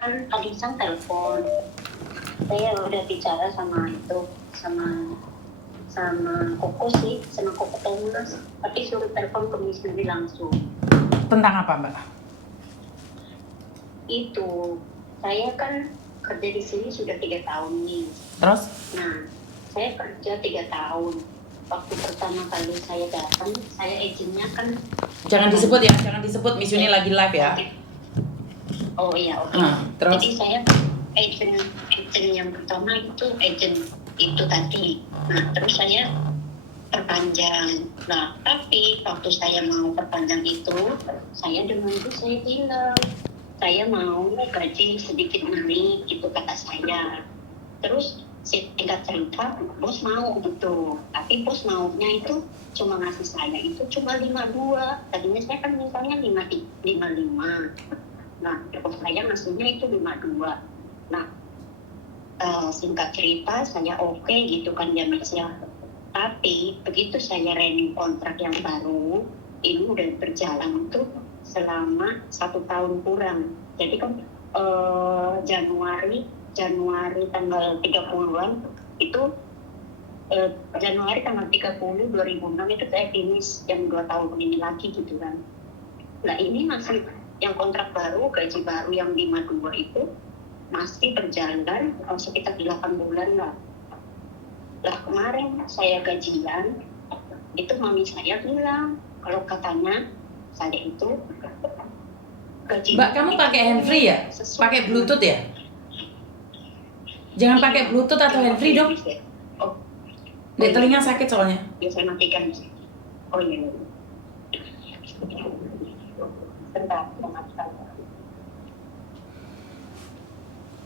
kan tadi sang telepon, saya udah bicara sama itu, sama Koko sih, sama Koko Thomas, tapi suruh telepon ke Miss Lili langsung. Tentang apa, Mbak? Itu, saya kan kerja di sini sudah 3 tahun nih. Terus? Nah, saya kerja 3 tahun. Waktu pertama kali saya datang, saya agennya kan... Jangan disebut ya, jangan disebut. Miss Yuni lagi live ya. Oh iya, oke. Terus? Jadi saya agent yang pertama itu agent itu tadi. Nah, terus saya perpanjang. Nah, tapi waktu saya mau perpanjang itu, saya dengan itu saya bilang, saya mau gaji sedikit naik, gitu kata saya. Terus singkat cerita, bos mau gitu. Tapi bos maunya itu cuma ngasih saya itu cuma 52. Tadinya saya kan mintanya 55. Nah, bos saya ngasihnya itu 52. Nah, singkat cerita saya oke gitu kan ya Mas ya. Tapi begitu saya renew kontrak yang baru, ini udah berjalan tuh selama 1 tahun kurang. Jadi kan Januari tanggal 30-an itu Januari tanggal 30 2006 itu saya finish yang 2 tahun ini lagi gitu kan. Nah ini masih yang kontrak baru, gaji baru yang 52 itu masih berjalan sekitar 8 bulan lah. Lah kemarin saya gajian, itu mami saya bilang kalau katanya saya itu gaji. Mbak, kamu pakai handfree ya? Pakai Bluetooth ya? Jangan pakai Bluetooth atau handfree dong. Oh. Di telinga sakit soalnya. Ya saya matikan. Oh iya. Bentar, matikan.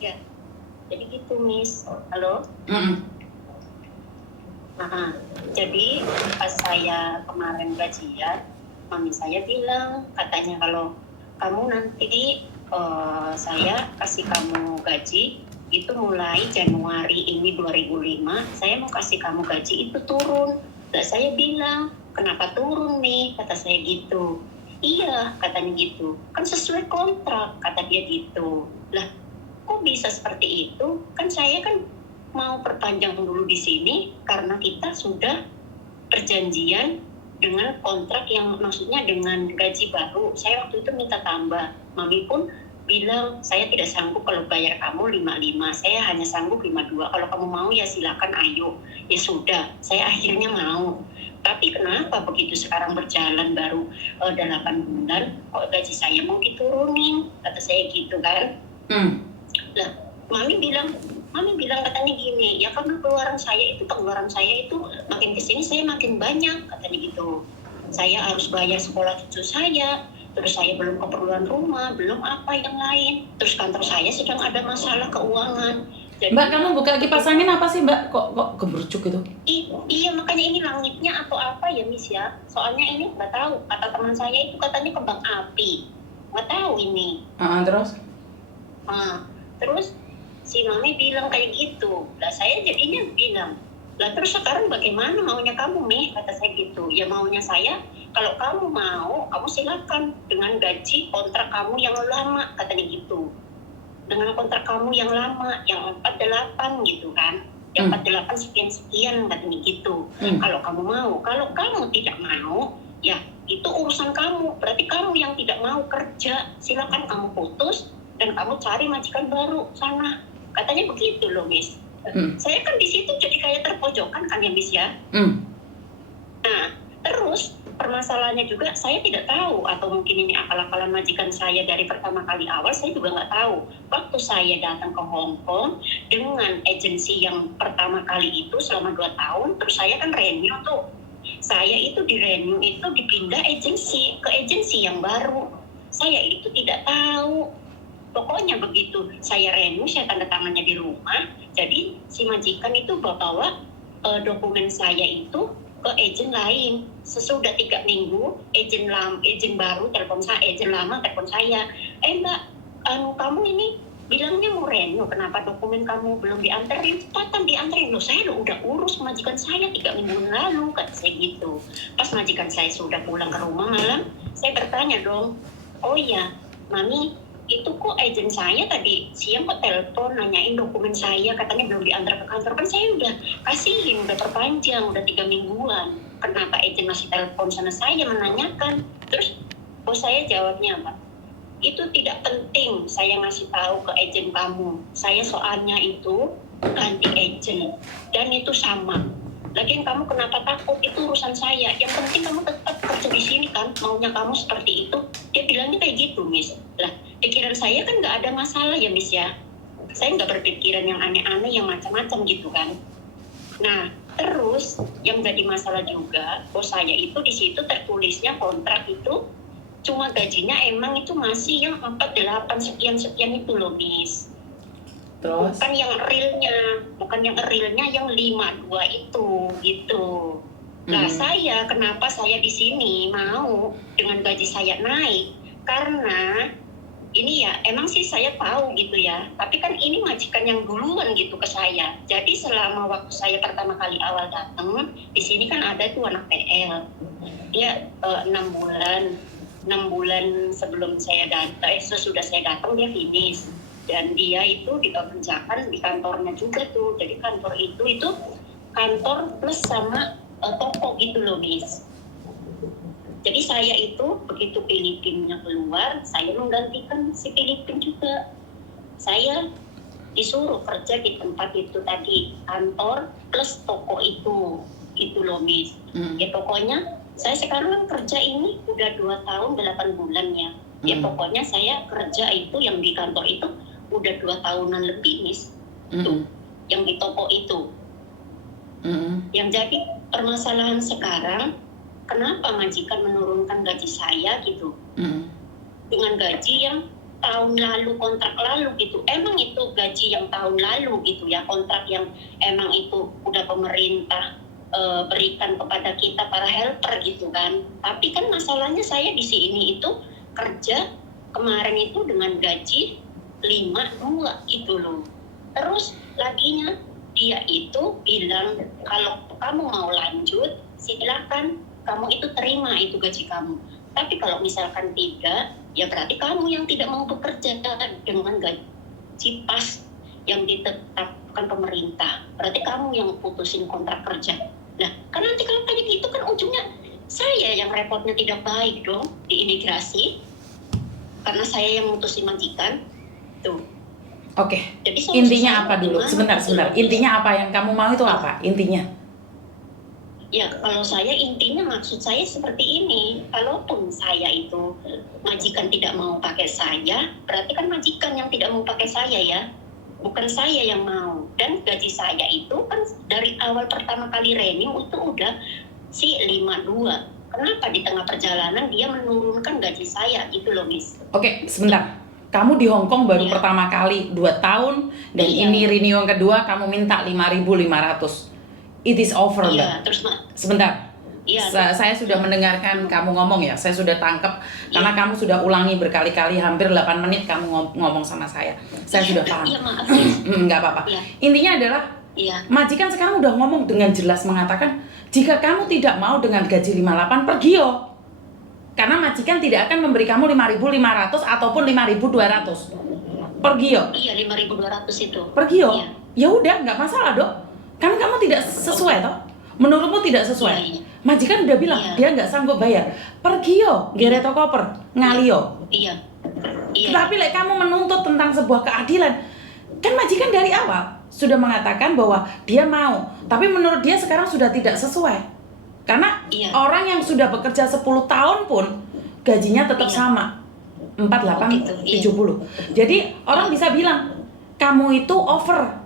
Ya, jadi gitu Miss. Halo? Nah, jadi pas saya kemarin gajian, mami saya bilang, katanya kalau kamu nanti saya kasih kamu gaji, itu mulai Januari ini 2005, saya mau kasih kamu gaji itu turun. Lah saya bilang, kenapa turun nih? Kata saya gitu. Iya, katanya gitu. Kan sesuai kontrak, kata dia gitu. Lah, kok bisa seperti itu? Kan saya kan mau perpanjang dulu di sini karena kita sudah perjanjian dengan kontrak yang maksudnya dengan gaji baru. Saya waktu itu minta tambah. Mami pun bilang saya tidak sanggup kalau bayar kamu 55. Saya hanya sanggup 52. Kalau kamu mau ya silakan ayo. Ya sudah, saya akhirnya mau. Tapi kenapa begitu sekarang berjalan baru 8 bulan kok gaji saya mau diturunin? Kata saya gitu kan. Lah, Mami bilang katanya gini, ya karena pengeluaran saya itu makin kesini saya makin banyak katanya gitu. Saya harus bayar sekolah cucu saya, terus saya belum keperluan rumah, belum apa yang lain. Terus kantor saya sedang ada masalah keuangan. Jadi, Mbak, kamu buka kipas angin apa sih Mbak? Kok gemercuk gitu? Iya, makanya ini langitnya atau apa ya Miss ya. Soalnya ini nggak tahu, kata teman saya itu katanya kembang api. Nggak tahu ini. Terus? Terus si Mami bilang kayak gitu. Lah saya jadinya bilang, lah terus sekarang bagaimana maunya kamu Mi? Kata saya gitu. Ya maunya saya, kalau kamu mau, kamu silakan dengan gaji kontrak kamu yang lama, katanya gitu. Dengan kontrak kamu yang lama, yang 48 gitu kan. Yang 48 sekian-sekian, katanya gitu. Kalau kamu mau, kalau kamu tidak mau, ya itu urusan kamu. Berarti kamu yang tidak mau kerja, silakan kamu putus dan kamu cari majikan baru sana. Katanya begitu loh Miss. Saya kan di situ jadi kayak terpojokan kan ya Miss ya. Nah terus permasalahannya juga saya tidak tahu, atau mungkin ini akal-akalan majikan saya dari pertama kali awal, saya juga nggak tahu. Waktu saya datang ke Hong Kong dengan agensi yang pertama kali itu selama 2 tahun, terus saya kan renew tuh. Saya itu di renew itu dipindah agensi ke agensi yang baru. Saya itu tidak tahu. Pokoknya begitu saya renew, saya tanda tangannya di rumah, jadi si majikan itu bawa dokumen saya itu ke agen lain. Sesudah 3 minggu, agen baru telepon saya, agen lama telepon saya. Mbak, kamu ini bilangnya mau renew, kenapa dokumen kamu belum dianterin? Cepetan dianterin. Loh saya udah urus majikan saya 3 minggu lalu, kata saya gitu. Pas majikan saya sudah pulang ke rumah malam, saya bertanya dong, oh iya, Mami, itu kok agent saya tadi siang kok telepon nanyain dokumen saya, katanya belum diantar ke kantor. Kan saya udah kasihin, udah perpanjang, udah 3 mingguan. Kenapa agent masih telepon sama saya menanyakan? Terus bos saya jawabnya apa? Itu tidak penting saya ngasih tahu ke agent kamu. Saya soalnya itu ganti agent dan itu sama. Lagian kamu kenapa takut? Itu urusan saya. Yang penting kamu tetap kerja di sini kan. Maunya kamu seperti itu. Dia bilangnya kayak gitu, Miss. Lah, pikiran saya kan nggak ada masalah ya, Miss ya. Saya nggak berpikiran yang aneh-aneh, yang macam-macam gitu kan. Nah, terus yang jadi masalah juga, bos saya itu di situ tertulisnya kontrak itu cuma gajinya emang itu masih yang 48 sekian itu loh, Miss. Terus? Bukan yang realnya yang 52 itu gitu. Nah, saya kenapa saya di sini mau dengan gaji saya naik? Karena ini ya emang sih saya tahu gitu ya. Tapi kan ini majikan yang duluan gitu ke saya. Jadi selama waktu saya pertama kali awal datang, di sini kan ada tuh anak PL. Dia 6 bulan sebelum saya datang, sesudah saya datang dia finish. Dan dia itu dikerjakan di kantornya juga tuh. Jadi kantor itu kantor plus sama toko gitu loh, Miss. Jadi saya itu begitu Filipinnya keluar, saya menggantikan si Filipin juga. Saya disuruh kerja di tempat itu tadi, kantor plus toko itu loh, Miss. Ya pokoknya saya sekarang kerja ini udah 2 tahun 8 bulan ya. Ya pokoknya saya kerja itu yang di kantor itu udah 2 tahunan lebih, Miss. Tuh, yang di toko itu. Yang jadi permasalahan sekarang, kenapa majikan menurunkan gaji saya gitu? Dengan gaji yang tahun lalu, kontrak lalu gitu. Emang itu gaji yang tahun lalu gitu ya, kontrak yang emang itu udah pemerintah berikan kepada kita para helper gitu kan. Tapi kan masalahnya saya di sini itu kerja kemarin itu dengan gaji 52 gitu loh. Terus laginya dia itu bilang kalau kamu mau lanjut silakan kamu itu terima itu gaji kamu. Tapi kalau misalkan tidak, ya berarti kamu yang tidak mau bekerja dengan gaji pas yang ditetapkan pemerintah. Berarti kamu yang putusin kontrak kerja. Nah, kan nanti kalau kayak gitu kan ujungnya saya yang repotnya tidak baik dong di imigrasi. Karena saya yang mutusin majikan. Tuh. Oke. Intinya apa dulu? Sebentar. Intinya apa yang kamu mau itu apa? Intinya? Ya, kalau saya intinya maksud saya seperti ini. Kalaupun saya itu majikan tidak mau pakai saya, berarti kan majikan yang tidak mau pakai saya ya. Bukan saya yang mau. Dan gaji saya itu kan dari awal pertama kali renewing itu udah si 52. Kenapa di tengah perjalanan dia menurunkan gaji saya gitu loh, Miss? Oke, sebentar. Kamu di Hong Kong baru pertama kali 2 tahun dan ini renew yang kedua kamu minta 5.500. It is over, Mbak. Terus sebentar. Saya sudah mendengarkan kamu ngomong ya. Saya sudah tangkap karena kamu sudah ulangi berkali-kali, hampir 8 menit kamu ngomong sama saya. Saya sudah paham. Maaf. Enggak apa-apa. Intinya adalah majikan sekarang udah ngomong dengan jelas mengatakan jika kamu tidak mau dengan gaji 58 pergi yo. Karena majikan tidak akan memberi kamu 5.500 ataupun 5.200. Pergi yo. Iya, 5.200 itu. Pergi yo. Ya udah, nggak masalah, Dok. Kan kamu tidak sesuai toh? Menurutmu tidak sesuai. Majikan udah bilang dia nggak sanggup bayar. Pergi yo, gereto koper, ngali yo. Iya. Tapi kamu menuntut tentang sebuah keadilan. Kan majikan dari awal sudah mengatakan bahwa dia mau, tapi menurut dia sekarang sudah tidak sesuai. Karena orang yang sudah bekerja 10 tahun pun gajinya tetap sama 48, 70. Jadi orang bisa bilang kamu itu over.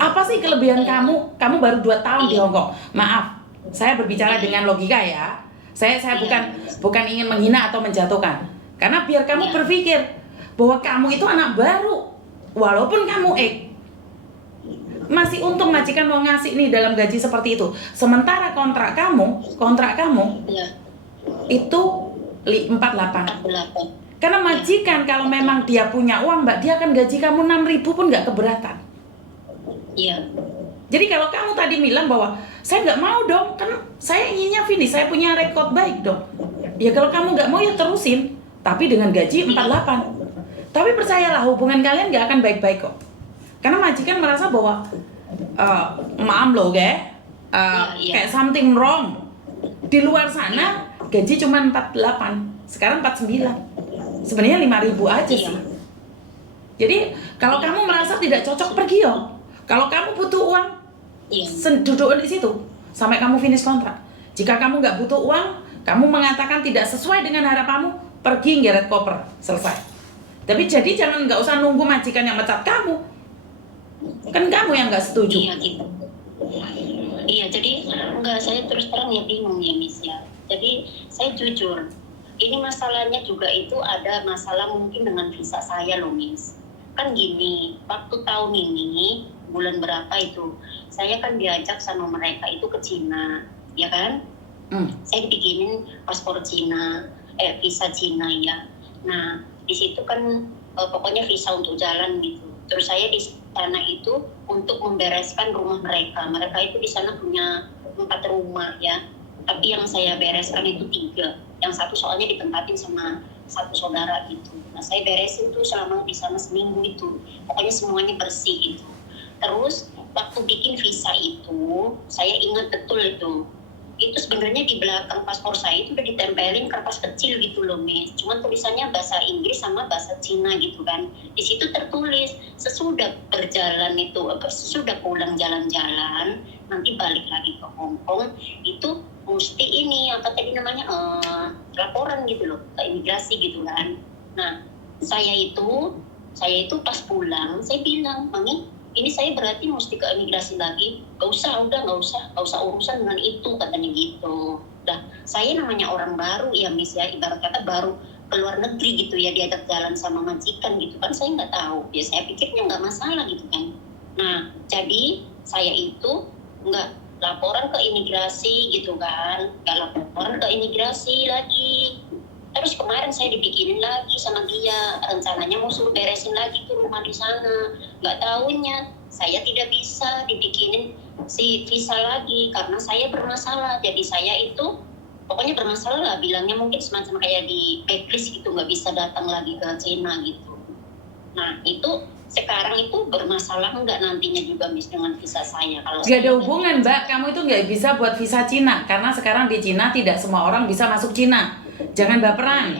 Apa sih kelebihan kamu? Kamu baru 2 tahun di Hong Kong. Maaf, saya berbicara dengan logika ya. Saya bukan ingin menghina atau menjatuhkan. Karena biar kamu berpikir bahwa kamu itu anak baru. Walaupun kamu masih untung majikan mau ngasih nih dalam gaji seperti itu. Sementara kontrak kamu itu 48. Karena majikan kalau memang dia punya uang, Mbak, dia akan gaji kamu 6.000 pun nggak keberatan. Iya. Jadi kalau kamu tadi bilang bahwa saya nggak mau dong, kan saya inginnya finish, saya punya rekod baik dong. Ya kalau kamu nggak mau ya terusin, tapi dengan gaji 48. Tapi percayalah, hubungan kalian nggak akan baik-baik kok. Karena majikan merasa bahwa maaf loh kayak something wrong. Di luar sana gaji cuma 48, sekarang 49. Sebenarnya 5.000 aja sih. Jadi kalau kamu merasa tidak cocok, pergi yo. Kalau kamu butuh uang, duduk di situ sampai kamu finish kontrak. Jika kamu nggak butuh uang, kamu mengatakan tidak sesuai dengan harapanmu, pergi ngeret koper, selesai. Tapi jadi jangan, nggak usah nunggu majikan yang mecat kamu. Kan kamu yang nggak setuju. Iya gitu. Iya, jadi enggak, saya terus terang ya bingung ya Miss ya. Jadi saya jujur, ini masalahnya juga itu ada masalah mungkin dengan visa saya loh Miss. Kan gini, waktu tahun ini bulan berapa itu, saya kan diajak sama mereka itu ke Cina, ya kan? Saya dibikinin paspor Cina, visa Cina ya. Nah di situ kan pokoknya visa untuk jalan gitu. Terus saya di sana itu untuk membereskan rumah mereka. Mereka itu di sana punya 4 rumah ya. Tapi yang saya bereskan itu 3. Yang satu soalnya ditempatin sama satu saudara gitu. Nah saya beresin tuh selama di sana seminggu itu. Pokoknya semuanya bersih gitu. Terus waktu bikin visa itu, saya ingat betul itu sebenarnya di belakang paspor saya itu udah ditempelin kertas kecil gitu loh Miss. Cuman tulisannya bahasa Inggris sama bahasa Cina gitu kan. Di situ tertulis sesudah berjalan itu, sesudah pulang jalan-jalan, nanti balik lagi ke Hong Kong, itu mesti ini apa tadi namanya laporan gitu loh ke imigrasi gitu kan. Nah saya itu pas pulang, saya bilang, Mami, ini saya berarti mesti ke imigrasi lagi. Gak usah urusan dengan itu, katanya gitu. Dah, saya namanya orang baru ya Miss ya, ibarat kata baru keluar negeri gitu ya, diajak jalan sama majikan gitu kan, saya nggak tahu. Ya saya pikirnya nggak masalah gitu kan. Nah, jadi saya itu nggak laporan ke imigrasi gitu kan, nggak laporan ke imigrasi lagi. Terus kemarin saya dibikinin lagi sama dia, rencananya mau suruh beresin lagi tuh rumah di sana. Nggak tahunya saya tidak bisa dibikinin si visa lagi karena saya bermasalah. Jadi saya itu pokoknya bermasalah lah, bilangnya mungkin semacam kayak di blacklist gitu, nggak bisa datang lagi ke Cina gitu. Nah itu sekarang itu bermasalah nggak nantinya juga Miss dengan visa saya? Kalau nggak ada hubungan Mbak, kamu itu nggak bisa buat visa Cina karena sekarang di Cina tidak semua orang bisa masuk Cina. Jangan baperan.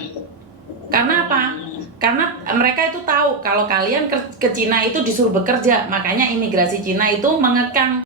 Karena apa? Karena mereka itu tahu kalau kalian ke Cina itu disuruh bekerja, makanya imigrasi Cina itu mengekang